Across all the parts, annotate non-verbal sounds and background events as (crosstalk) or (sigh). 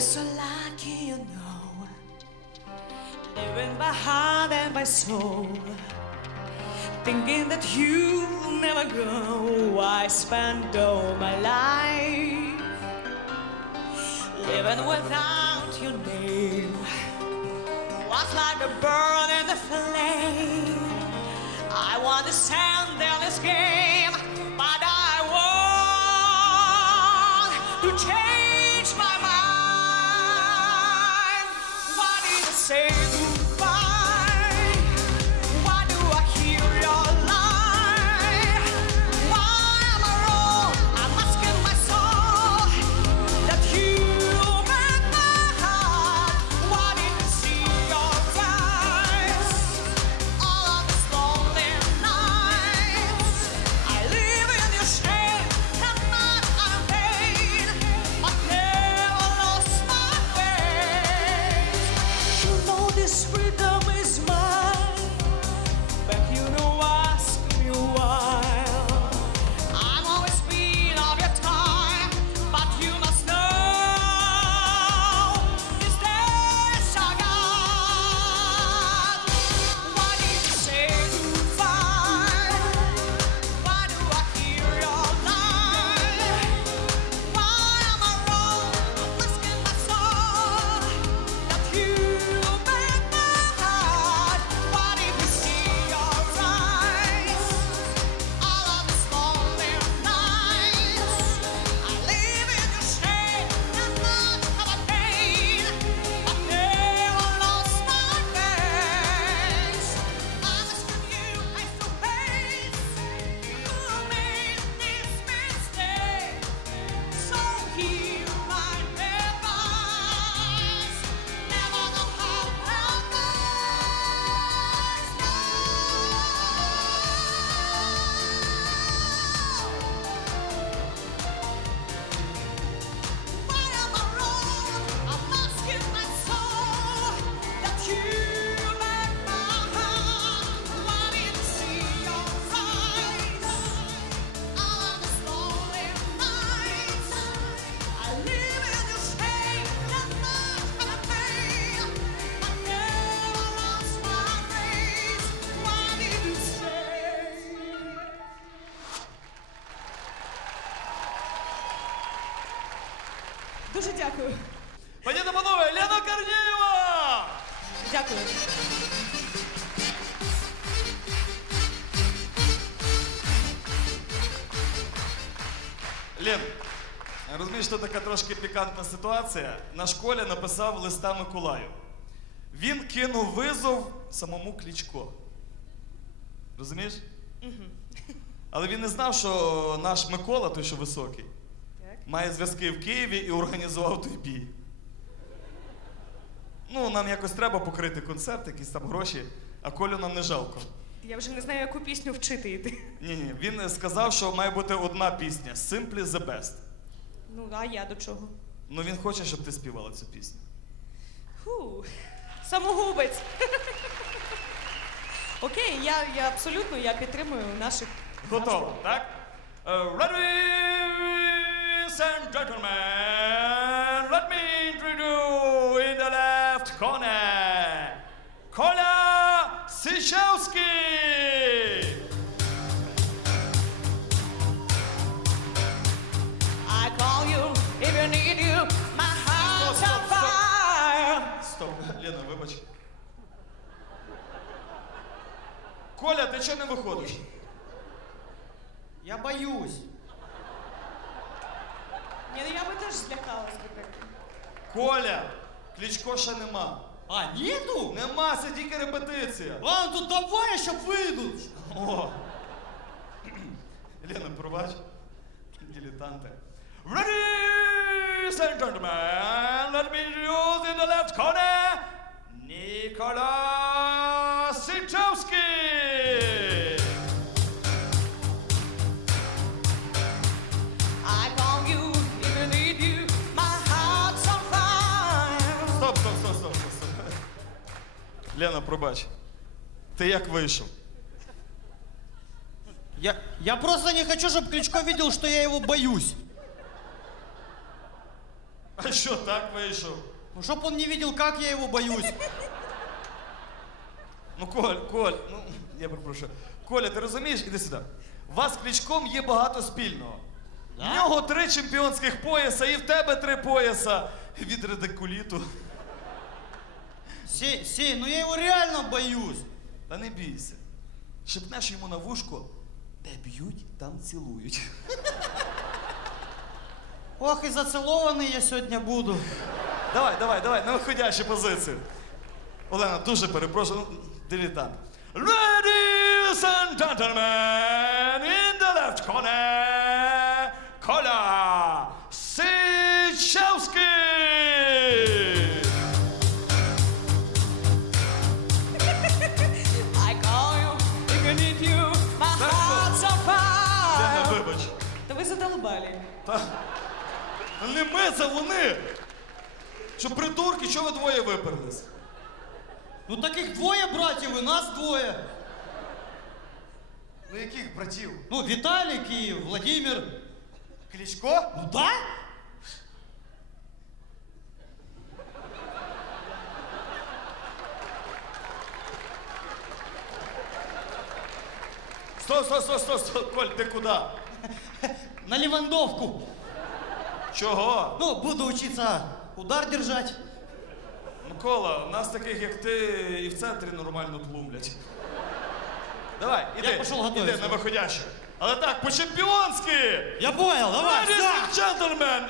So lucky, you know, living by heart and by soul, thinking that you never go. I spent all my life living without your name. Was like a bird in the flame. I want to stand in this game, but I want to change my mind. Satan дякую. Пані та панове, Лена Корнієва! Дякую. Лен, розумієш, що така трошки пікантна ситуація. На школі написав листа Миколаю. Він кинув визов самому Клічко. Розумієш? Але він не знав, що наш Микола, той, що високий. Має зв'язки в Києві і організував той бій. Ну, нам якось треба покрити концерт, якісь там гроші, а Колю нам не жалко. Я вже не знаю, яку пісню вчити йти. Ні, ні, він сказав, що має бути одна пісня Simply the best. Ну, а я до чого? Ну він хоче, щоб ти співала цю пісню. Фу, самогубець. Окей, я, я абсолютно я підтримую наших. Готово, так? Uh, ladies and gentlemen, let me introduce in the left corner, Коля Сичевський! I call you if you need you. My heart's on fire. Стоп, Лена, вибач. Коля, ти чого не виходиш? Я боюсь. Ні, ну я би теж злякалась би так. Коля, Кличко ще нема. А, нету? Нема, це тільки репетиція. Ладно, тут давай, щоб вийдуть. О! (clears throat) Лена, пробач. Дилетанти. Ladies and gentlemen, let me introduce in the left corner, Nikola Лена, пробач. Ти як вийшов? Я, я просто не хочу, чтобы Кличко видел, что я его боюсь. А що так вийшов? Ну, чтоб он не видел, как я его боюсь. Ну, Коль, Коль, ну я перепрошую. Коля, ти розумієш? Іди сюди. У вас з Кличком є багато спільного. Да? В нього три чемпіонських пояса, і в тебе три пояса від редикуліту. Сей, Сей, ну я его реально боюсь. Та не бійся. Шепнеш йому на вушко, де б'ють, там цілують. (laughs) Ох, и зацелованный я сегодня буду. Давай, давай, давай, на виходящу позицію. Олена, дуже перепрошую, ну, дилетант. Ladies and gentlemen, не ми, це вони! Що придурки, що ви двоє виперлись? Ну таких двое братьев и нас двое. Ну яких братів? Ну, Виталик и Владимир. Кличко? Ну да? Стой, стой, стой, стой, стой, Коль, ти куди? (laughs) На Лівандовку. Чого? Ну, буду учиться удар держать. Микола, у нас таких, як ти, і в центрі нормально тлумлять. Давай, іди. Я пішов готуватися. Іди на виходяще. Але так, по-чемпіонськи! Я понял, давай, Ladies and gentlemen,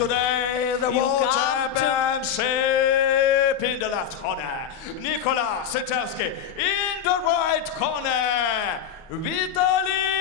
today the You World Championship in the left corner, Nikola Sechevsky. In the right corner, Vitaly.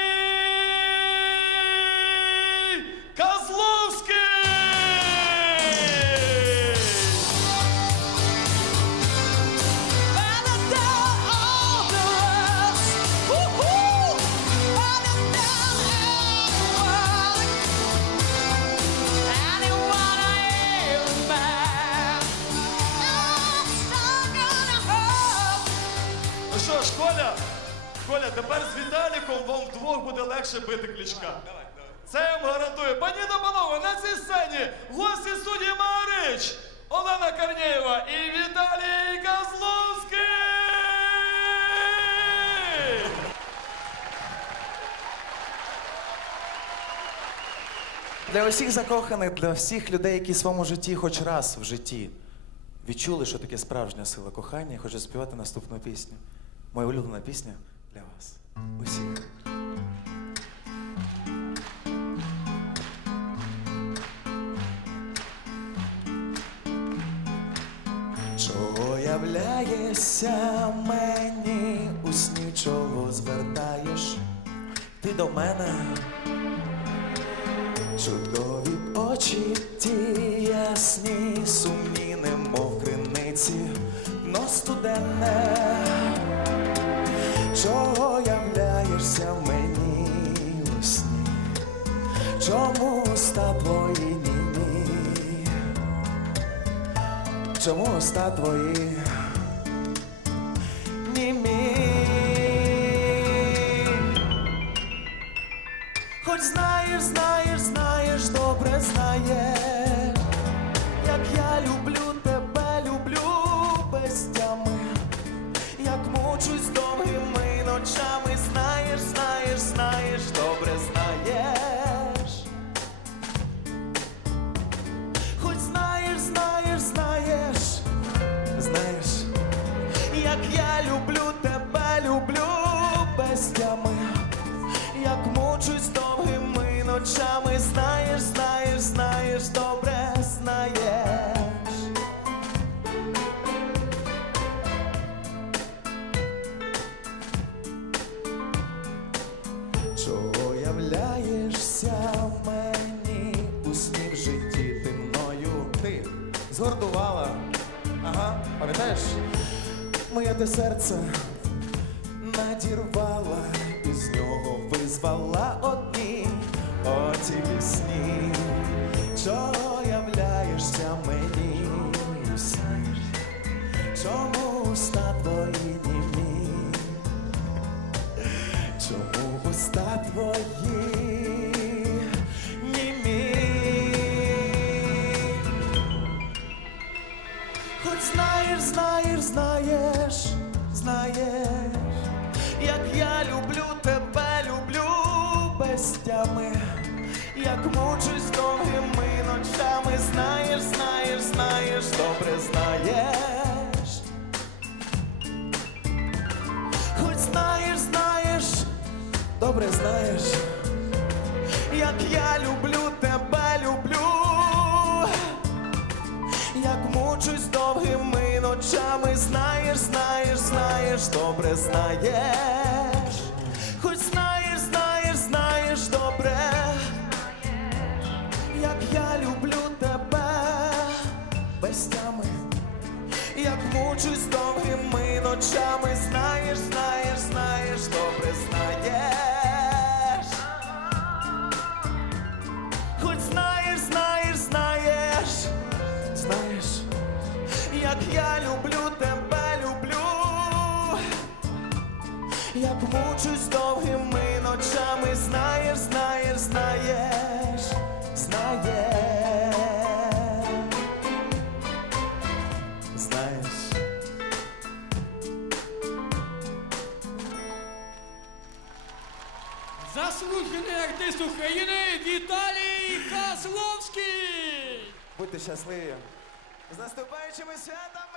Легше бити клічка. Це я вам гарантую. Пані та панове, на цій сцені гості студії Марич, Олена Корнєєва і Віталій Козловський! Для усіх закоханих, для всіх людей, які в своєму житті хоч раз в житті відчули, що таке справжня сила кохання, я хочу співати наступну пісню. Моя улюблена пісня для вас. Усіх. Являєшся мені у сні, чого звертаєш. Ти до мене? Чудові очі ті ясні, сумні, немов криниці, но студенне, чого являєшся мені у чому уста твої німі, чому уста твої Хоч знаєш, знаєш, знаєш, добре знаєш, як я люблю тебе, люблю без тями, як мучусь довгими ночами, знаєш, знаєш, знаєш, добре знаєш. Хоч знаєш, знаєш, знаєш, знаєш, як я люблю ночами, знаєш, знаєш, знаєш, добре знаєш. Чого являєшся мені у сні в житті ти мною? Ти згордувала. Ага, пам'ятаєш? моє ти серце надірвала, і з нього визвала оті пісні, чого являєшся мені чому уста твої німі, чому уста твої. Хоч знаєш, знаєш, знаєш, знаєш, як я люблю тебе, люблю без тями, як мучусь довгими ночами, знаєш, знаєш, знаєш, добре знаєш. Хоч знаєш, знаєш, добре знаєш, як я люблю тебе, люблю як мучусь довгими ночами, знаєш, знаєш, знаєш, добре знаєш. Мучусь довгими ночами, знаєш, знаєш, знаєш, добре знаєш. Хоч знаєш, знаєш, знаєш, знаєш, як я люблю тебе, люблю, як мучусь довгими ночами, знаєш, знаєш, знаєш, Заслужений артист України Віталій Козловський! Будьте щасливі. З наступаючими святами!